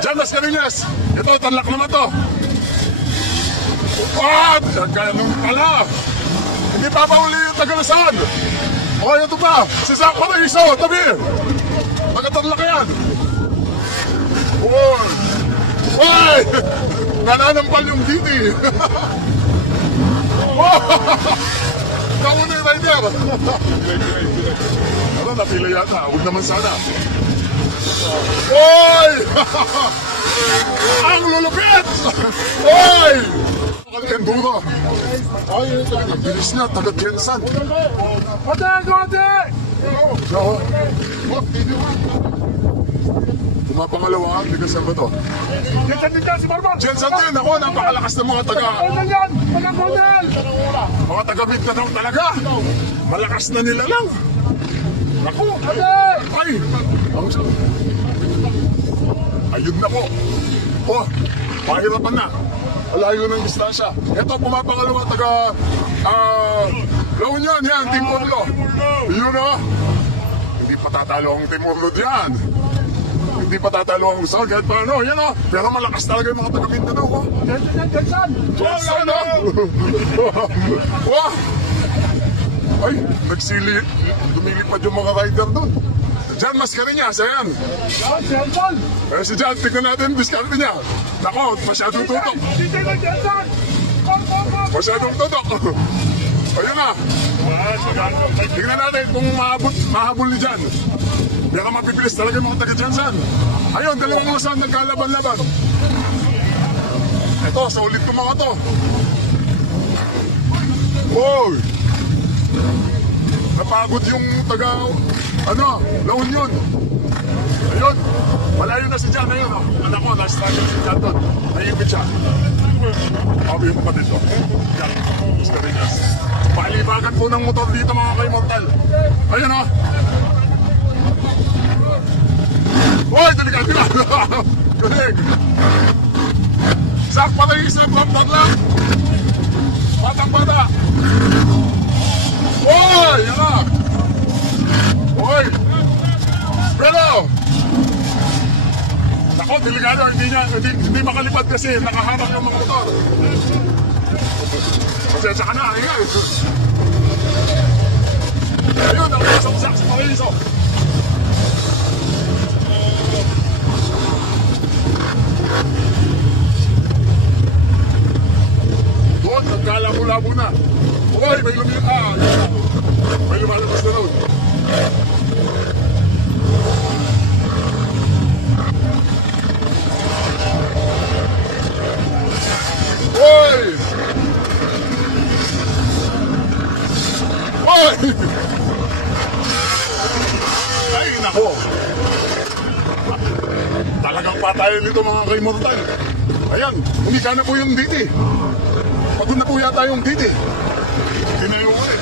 Diyan, Las Carinas. Ito, tanlak naman to. What? Ganun pala. Hindi pa pa uli yung Tagalasan. O, ito pa. Si Zach Paraiso, tabi. Taga-tanlak yan. Uy. Uy. Nananampal yung Didi. Kauna yung rider. Ano, napila yata. Huwag naman sana. Uy. Ang lulupit. Uy. Enduro. Ay, ang bilis na, taga-Jensan. Kote! Kote! Pumapangalawa, bigasan ba to? Jensan din dyan si Marmon! Jensan din, ako, napakalakas ng mga taga... Kodel yan! Kodel! Mga taga-Mindanao talaga! Malakas na nila lang! Ako! Ay! Ayun na po! Oh, pahirapan na! Alayo ng distansya. Ito, pumapangalawa, taga... La Union, yan, Team Urlo. Yun o. Hindi pa tatalo ang Team Urlo diyan. Hindi pa tatalo ang Luzon, kahit paano, yan o. Pero malakas talaga yung mga taga-Mindanao ko. Jensan! Jensan o! Wow! Ay, nagsili. Lumilipad yung mga rider doon. Diyan, Mascareñas, ayan. Jensan! Eh, si Jan, tignan natin, diskarte niya. Nako, masyadong tutok. Jensan! Masyadong tutok. Ayun na. Tignan natin kung mahabol ni Jan. Baka mapipilis talaga yung mga taga-Jensan. Ayun, dalawang lasan nagkalaban-laban. Ito, solid itong mga to. Wow! Napagod yung taga, La Union. Ayun, malayo na si Jan. Ayun, anak ko, nasa-struggle si Jan doon. Naiipit siya. Sabi yung kapatid ko. Jan, Mascareñas. Palibagan po ng motor dito mga kay-mortal. Ayun o. Uy, delikado na. Galing. Zach Paraiso from Tarlac. Batang-bata. Uy, yan na. Uy. Pero, ako, delikado. Hindi makalipad kasi nakaharang yung mga motor. Pasensya ka na, ingay. Ayun, ang isang Zach Paraiso. Doon, nagkalabo-labo na. Uy, may lumalabas na road. Uy! Uy! Ay, nako! Talagang patayin nito mga kay-mortal. Ayan, umika na po yung Didi. Pagod na po yata yung Didi. Tinayo ko eh.